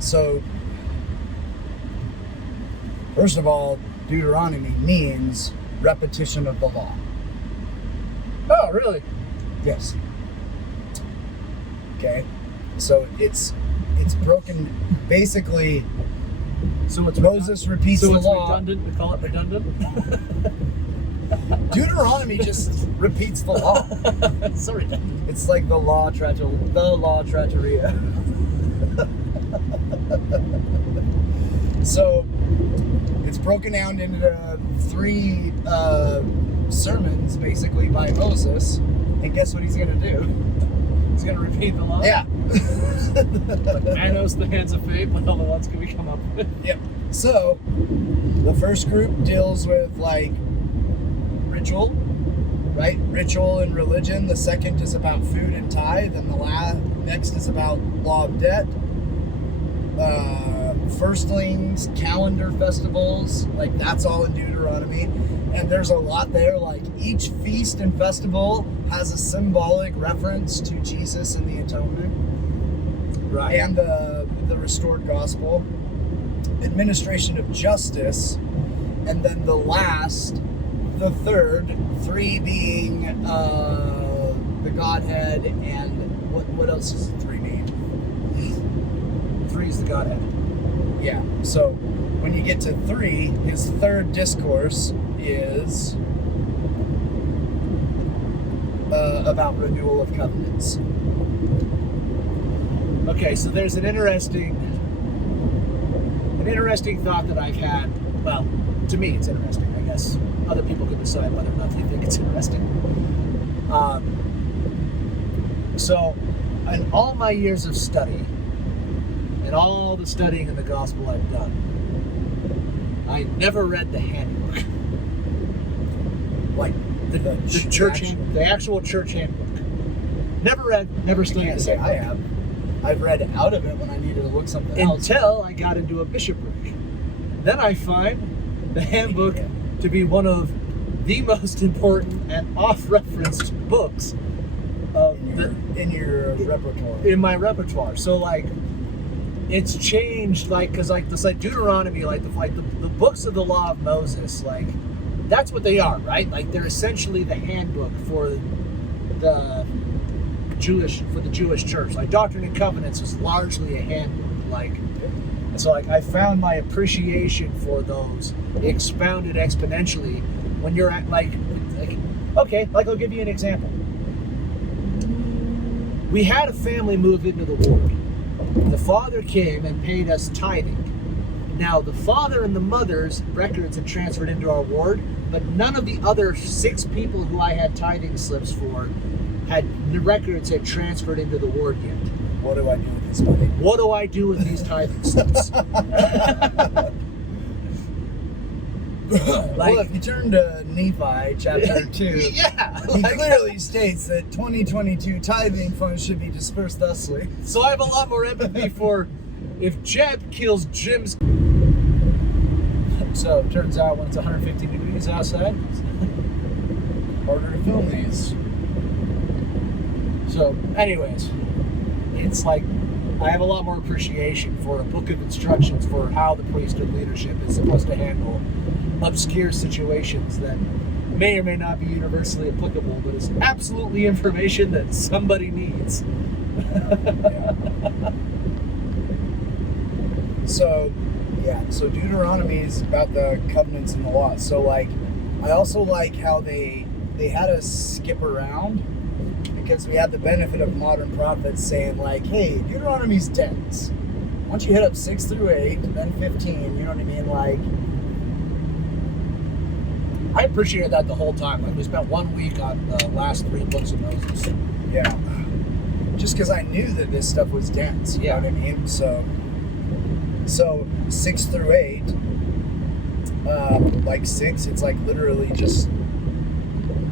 So, first of all, Deuteronomy means repetition of the law. Oh, really? Yes. Okay. So it's broken. Basically, So it's Moses repeats the law. redundant. We call it redundant. Deuteronomy just repeats the law. So redundant. It's like the law trattoria. So it's broken down into 3 sermons, basically, by Moses. And guess what he's going to do? He's going to repeat the law? Yeah. Man knows the hands of fate, but all the ones can we come up with. Yep. So the first group deals with like ritual, right? Ritual and religion. The second is about food and tithe, and the next is about law of debt. Firstlings, calendar festivals, like that's all in Deuteronomy. And there's a lot there, like each feast and festival has a symbolic reference to Jesus and the atonement. Right. And the restored gospel. Administration of justice. And then the third, 3 being the Godhead, and what else does 3 mean? 3 is the Godhead. Yeah, so when you get to 3, his third discourse is about renewal of covenants. Okay, so there's an interesting thought that I've had. Well, to me, it's interesting. I guess other people can decide whether or not they think it's interesting. So, in all my years of study, and all the studying in the gospel I've done, I never read the handbook. Like The church handbook, the actual church handbook. Never read, never I studied can't the say I handbook. have. I've read out of it when I needed to look something else. Until I got into a bishopric. Then I find the handbook to be one of the most important and off-referenced books of in your repertoire. in my repertoire. So like, it's changed, like, because like this, like Deuteronomy, like the books of the law of Moses, like that's what they are, right? Like they're essentially the handbook for the Jewish church. Like Doctrine and Covenants was largely a handbook. Like, so like I found my appreciation for those expounded exponentially when you're at like okay, like I'll give you an example. We had a family move into the ward. The father came and paid us tithing. Now the father and the mother's records had transferred into our ward, but none of the other 6 people who I had tithing slips for the records had transferred into the ward yet. What do I do with this money? What do I do with these tithing slips? Well, if you turn to Nephi chapter 2, yeah, he clearly states that 2022 tithing funds should be dispersed thusly. So I have a lot more empathy for if Jeb kills Jim's. So it turns out when it's 150 degrees outside, Harder to film these. So, anyways, it's like I have a lot more appreciation for a book of instructions for how the priesthood leadership is supposed to handle obscure situations that may or may not be universally applicable, but is absolutely information that somebody needs. So Deuteronomy is about the covenants and the law. So like, I also like how they had us skip around, because we had the benefit of modern prophets saying like, hey, Deuteronomy's dense. Why don't you hit up 6 through 8, then 15, you know what I mean? Like, I appreciated that the whole time. Like we spent 1 week on the last 3 books of Moses. yeah. Just because I knew that this stuff was dense, you know what I mean? So 6 through 8, like 6, it's like literally just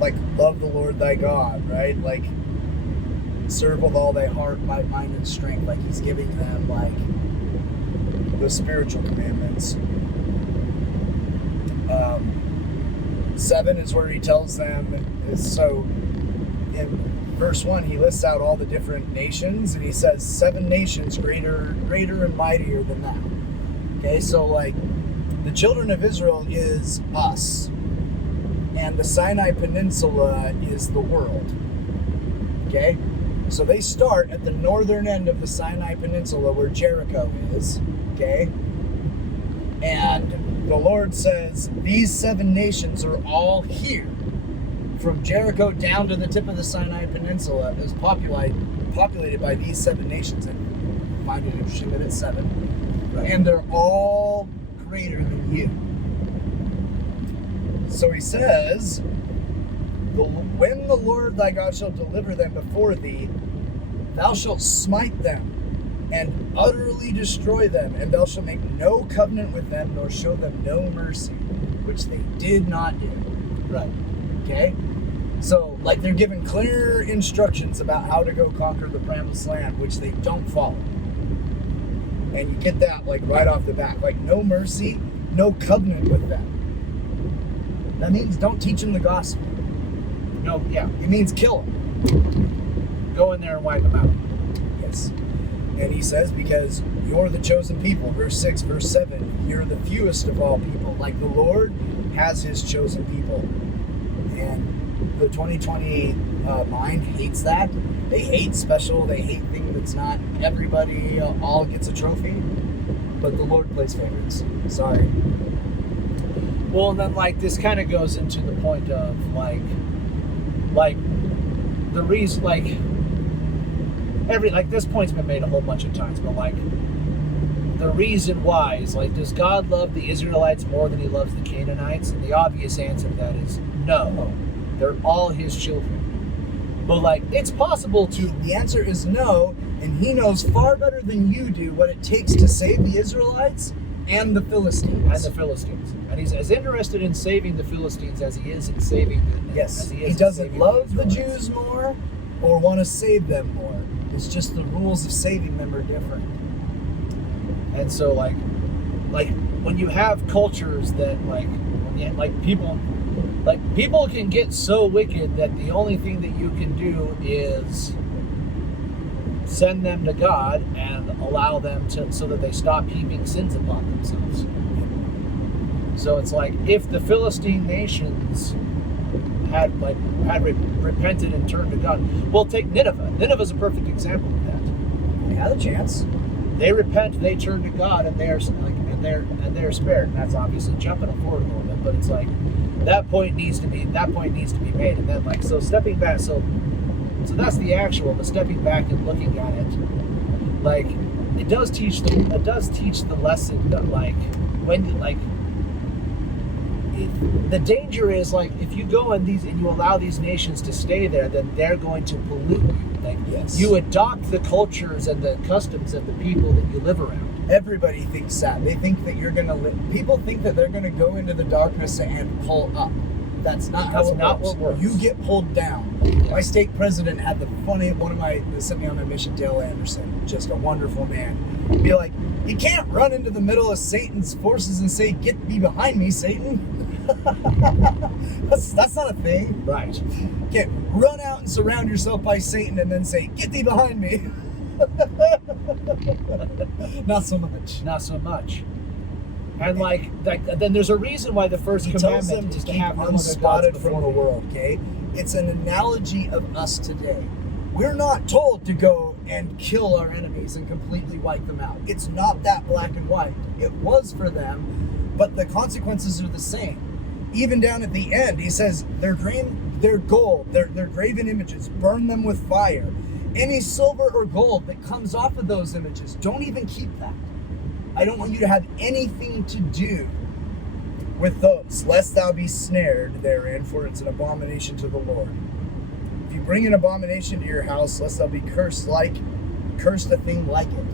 like love the Lord thy God, right? Like serve with all thy heart, might, mind, and strength. Like he's giving them like the spiritual commandments. 7 is where he tells them. So in verse 1, he lists out all the different nations, and he says 7 nations greater and mightier than that. Okay, so like the children of Israel is us, and the Sinai Peninsula is the world. Okay, so they start at the northern end of the Sinai Peninsula where Jericho is. Okay, and the Lord says these 7 nations are all here. From Jericho down to the tip of the Sinai Peninsula is populated by these 7 nations. And I find it interesting that it's 7. Right. And they're all greater than you. So he says, when the Lord thy God shall deliver them before thee, thou shalt smite them and utterly destroy them, and thou shalt make no covenant with them, nor show them no mercy, which they did not do. Right. Okay? So, like, they're given clear instructions about how to go conquer the promised land, which they don't follow. And you get that, like, right off the bat. Like, no mercy, no covenant with them. That means don't teach them the gospel. No, yeah. It means kill them. Go in there and wipe them out. Yes. And he says, because you're the chosen people. Verse 6, verse 7, you're the fewest of all people. Like, the Lord has his chosen people. And the 2020 mind hates that. They hate special. They hate things that's not everybody all gets a trophy. But the Lord plays favorites. Sorry. Well, and then like this kind of goes into the point of like the reason this point's been made a whole bunch of times, but like the reason why is like, does God love the Israelites more than he loves the Canaanites? And the obvious answer to that is no. They're all his children. But like, it's possible to... The answer is no, and he knows far better than you do what it takes to save the Israelites and the Philistines. And he's as interested in saving the Philistines as he is in saving the... Yes, he doesn't love the Jews more or want to save them more. It's just the rules of saving them are different. And so like when you have cultures that people can get so wicked that the only thing that you can do is send them to God and allow them to, so that they stop heaping sins upon themselves. So it's like, if the Philistine nations had repented and turned to God, well, take Nineveh. Nineveh's a perfect example of that. They had a chance. They repent, they turn to God, and they're spared. And that's obviously jumping forward a little bit, but it's like that point needs to be made. And then like, so stepping back, so that's the actual, but stepping back and looking at it, like it does teach the lesson that like when like the danger is like, if you go in these and you allow these nations to stay there, then they're going to pollute you. Like, yes. You adopt the cultures and the customs of the people that you live around. Everybody thinks that. They think that you're gonna people think that they're gonna go into the darkness and pull up. That's not what works. You get pulled down. Yes. My stake president had they sent me on my mission, Dale Anderson, just a wonderful man. Be like, you can't run into the middle of Satan's forces and say, "Get me behind me, Satan." that's not a thing. Right. You can't run out and surround yourself by Satan and then say, "Get thee behind me." Not so much. And then there's a reason why the first commandment is to have no unspotted from the world. Okay, it's an analogy of us today. We're not told to go and kill our enemies and completely wipe them out. It's not that black and white. It was for them, but the consequences are the same. Even down at the end, he says, their gold, their graven images, burn them with fire. Any silver or gold that comes off of those images, don't even keep that. I don't want you to have anything to do with those, lest thou be snared therein, for it's an abomination to the Lord. If you bring an abomination to your house, lest thou be cursed a thing like it.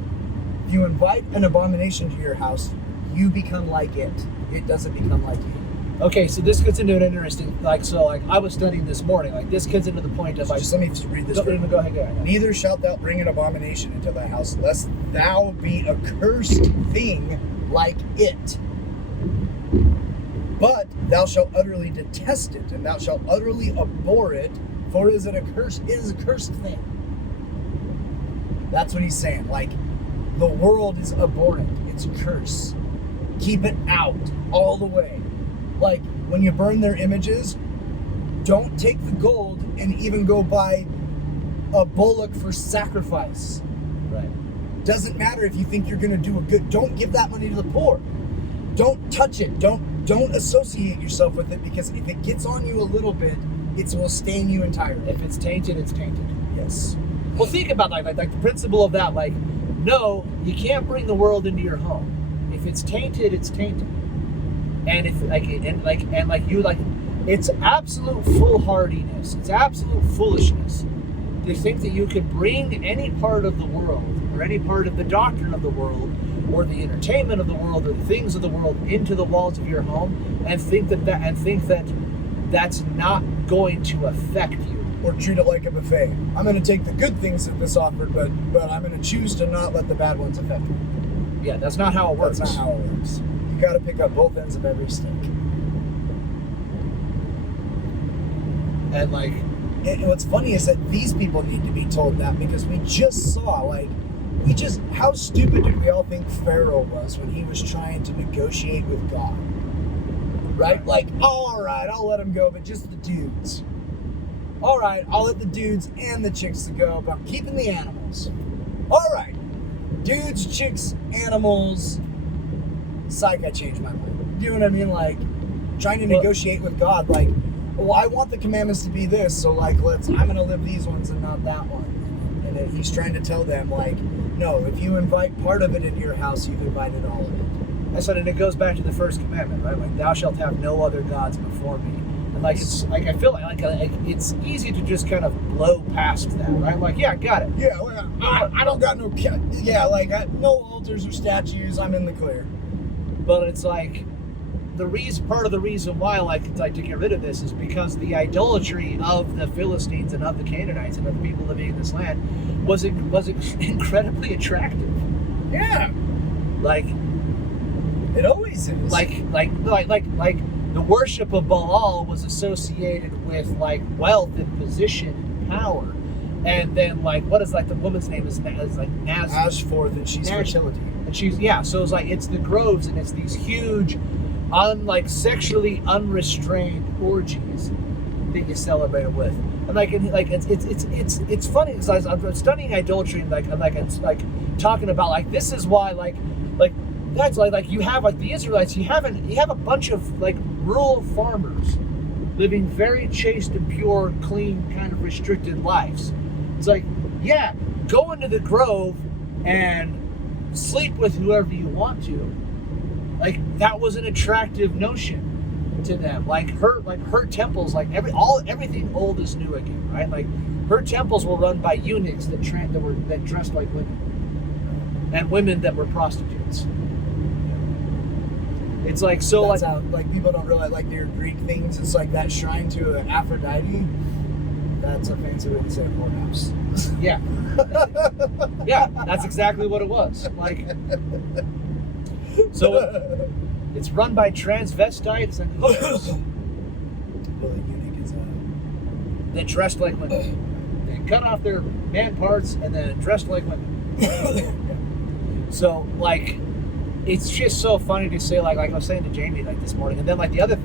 If you invite an abomination to your house, you become like it. It doesn't become like you. Okay, so this gets into an interesting, I was studying this morning, this gets into the point of, just let me just read this. Go ahead. Neither shalt thou bring an abomination into thy house, lest thou be a cursed thing like it. But thou shalt utterly detest it, and thou shalt utterly abhor it For is it a curse? It is a cursed thing. That's what he's saying. Like, the world is abhorrent. It's a curse. Keep it out all the way. Like, when you burn their images, don't take the gold and even go buy a bullock for sacrifice. Right. Doesn't matter if you think you're going to do a good. Don't give that money to the poor. Don't touch it. Don't associate yourself with it, because if it gets on you a little bit, it will stain you entirely. If it's tainted, it's tainted. Yes. Well, think about like the principle of that. Like, no, you can't bring the world into your home. If it's tainted, it's tainted. And if it's absolute foolhardiness. It's absolute foolishness to think that you could bring any part of the world, or any part of the doctrine of the world, or the entertainment of the world, or the things of the world into the walls of your home, and think that that's not going to affect you. Or treat it like a buffet. I'm going to take the good things that this offered, but I'm going to choose to not let the bad ones affect me. Yeah, that's not how it works. That's not how it works. You got to pick up both ends of every stick. And like, and what's funny is that these people need to be told that, because we just saw, how stupid did we all think Pharaoh was when he was trying to negotiate with God? Right? Like, all right, I'll let him go, but just the dudes. All right, I'll let the dudes and the chicks go, but I'm keeping the animals. All right, dudes, chicks, animals. Psych, I changed my mind. You know what I mean? Like, trying to negotiate with God, like, well, I want the commandments to be this, so like, I'm going to live these ones and not that one. And then he's trying to tell them, like, no, if you invite part of it into your house, you've invited all of it. That's what, and it goes back to the first commandment, right? Like, thou shalt have no other gods before me. And like, it's like, I feel like it's easy to just kind of blow past that, right? Like, yeah, got it. Yeah, well, I don't got no, no altars or statues. I'm in the clear. But it's like, part of the reason why I like to get rid of this is because the idolatry of the Philistines and of the Canaanites and of the people living in this land was incredibly attractive. Yeah. Like, it always is. Like the worship of Baal was associated with like wealth and position and power. And then like, what is like the woman's name is like Ashforth, and she's fertility. And she's, so it's like, it's the groves, and it's these huge, sexually unrestrained orgies that you celebrate it with. And it's funny because I'm studying idolatry, and I'm talking about like, this is why that's like you have like the Israelites, you have a bunch of like rural farmers living very chaste and pure, clean, kind of restricted lives. It's like, yeah, go into the grove and sleep with whoever you want to. Like, that was an attractive notion to them. Like her temples, like everything old is new again, right? Like, her temples were run by eunuchs that dressed like women, and women that were prostitutes. It's like, so that's how, like, people don't realize, like, their Greek things. It's like that shrine to an Aphrodite. That's a fancy way to say a whorehouse. Yeah. Yeah, that's exactly what it was. Like, so it's run by transvestites and hookers. Well, a eunuch is that dressed like women. They cut off their man parts and then dressed like women. So, like, it's just so funny to say, like I was saying to Jamie like this morning, and then like the other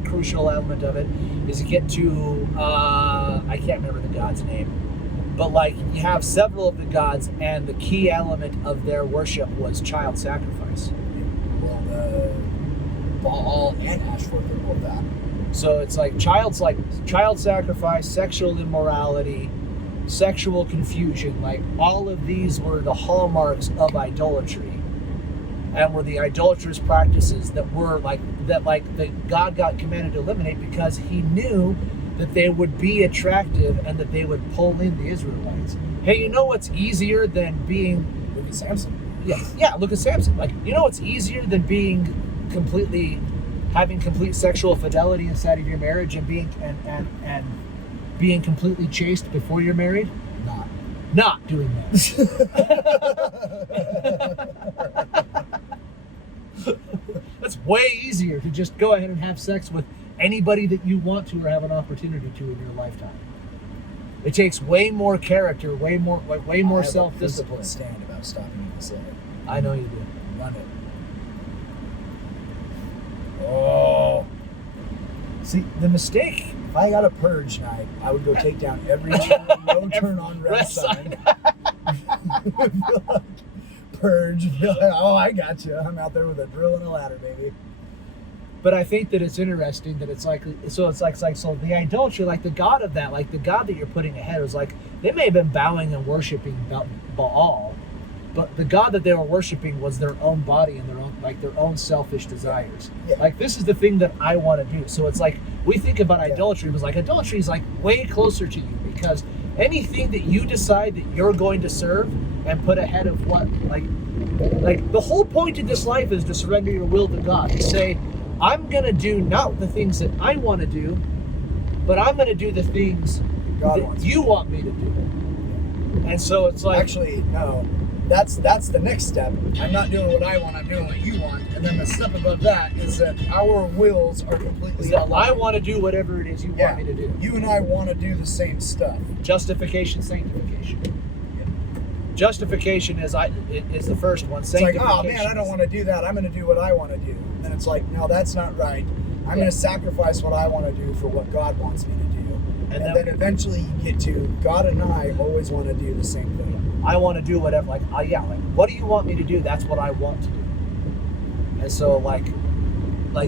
crucial element of it is to get to I can't remember the god's name, but like, you have several of the gods, and the key element of their worship was child sacrifice. Well, Baal and Ashford are both that. So it's like child sacrifice, sexual immorality, sexual confusion. Like, all of these were the hallmarks of idolatry. And were the idolatrous practices that God got commanded to eliminate, because he knew that they would be attractive and that they would pull in the Israelites. Hey, you know what's easier than being... Look at Samson. Yeah, look at Samson. Like, you know what's easier than having complete sexual fidelity inside of your marriage and being completely chaste before you're married? Not doing that. That's way easier to just go ahead and have sex with anybody that you want to or have an opportunity to in your lifetime. It takes way more character, way more self-discipline. Stand about stopping this letter. I know you do. Run it. Oh. See, the mistake, if I got a purge night, I would go take down every no turn on red sign. Purge. Oh, I got you. I'm out there with a drill and a ladder, baby. But I think that it's interesting that it's like so the idolatry, like the god of that, like the god that you're putting ahead was like they may have been bowing and worshiping Baal, but the god that they were worshiping was their own body and their own selfish desires. Yeah. Like this is the thing that I want to do. So it's like we think about idolatry, but like idolatry is like way closer to you because anything that you decide that you're going to serve and put ahead of what like the whole point of this life is to surrender your will to God, to say, I'm going to do not the things that I want to do, but I'm going to do the things God that wants you want me to do. And so it's like... Actually, no. That's the next step. I'm not doing what I want, I'm doing what you want. And then the step above that is that our wills are completely aligned. I want to do whatever it is you want me to do. You and I want to do the same stuff. Justification, sanctification. Justification is the first one. It's like, oh man, I don't want to do that. I'm going to do what I want to do. And it's like, no, that's not right. I'm going to sacrifice what I want to do for what God wants me to do. And then eventually you get to, God and I always want to do the same thing. I want to do whatever, like what do you want me to do? That's what I want to do. And so like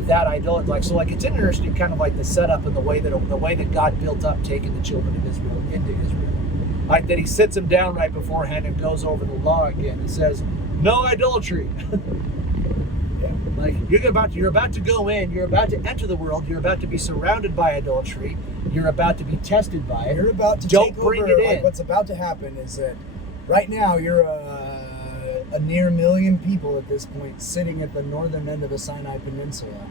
that idolatry, so it's interesting kind of like the setup and the way that God built up taking the children of Israel into Israel. Like that he sits them down right beforehand and goes over the law again and says, no idolatry. Like you're about to go in, you're about to enter the world, you're about to be surrounded by idolatry, you're about to be tested by it. You're about to Don't take bring over. it in. Like what's about to happen is that right now you're a near million people at this point sitting at the northern end of the Sinai Peninsula,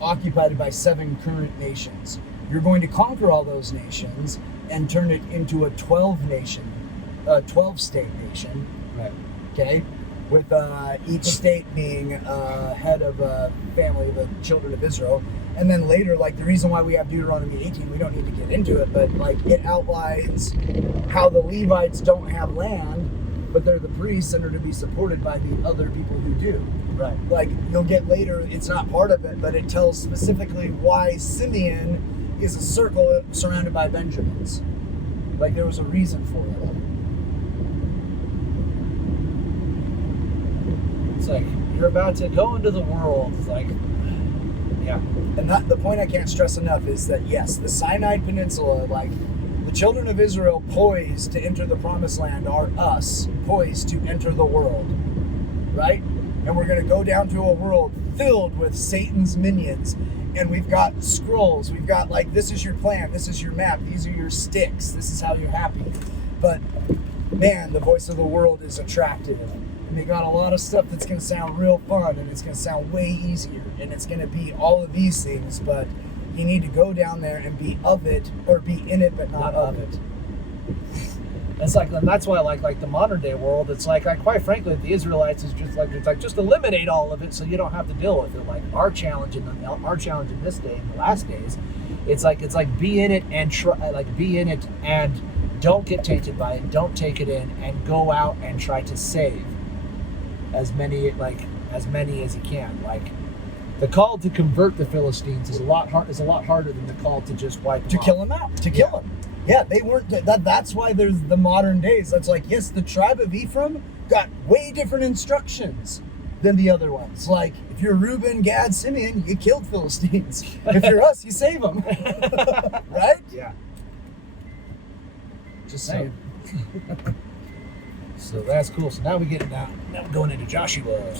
occupied by 7 current nations. You're going to conquer all those nations and turn it into a 12-state nation. Right. Okay? With each state being head of a family of the children of Israel. And then later, like the reason why we have Deuteronomy 18, we don't need to get into it, but like it outlines how the Levites don't have land, but they're the priests and are to be supported by the other people who do. Right. Like you'll get later, it's not part of it, but it tells specifically why Simeon is a circle surrounded by Benjamins. Like there was a reason for it. It's like you're about to go into the world. It's like, yeah. And the point I can't stress enough is that yes, the Sinai Peninsula, like the children of Israel poised to enter the promised land are us poised to enter the world, right? And we're going to go down to a world filled with Satan's minions. And we've got scrolls. We've got like, this is your plan. This is your map. These are your sticks. This is how you're happy. But man, the voice of the world is attractive. And they got a lot of stuff that's going to sound real fun. And it's going to sound way easier. And it's going to be all of these things. But you need to go down there and be of it, or be in it, but not of it. It's like, and that's why like the modern day world, it's like quite frankly, the Israelites is just like, it's like just eliminate all of it so you don't have to deal with it. Like our challenge in this day, in the last days, it's like be in it and be in it and don't get tainted by it, don't take it in, and go out and try to save as many as you can. Like the call to convert the Philistines is a lot harder than the call to just wipe them to off. kill them out, to kill them. Yeah, they weren't. That's why there's the modern days. That's like, yes, the tribe of Ephraim got way different instructions than the other ones. Like, if you're Reuben, Gad, Simeon, you killed Philistines. If you're us, you save them. Right? Yeah. Just saying. So that's cool. So now we're going into Joshua.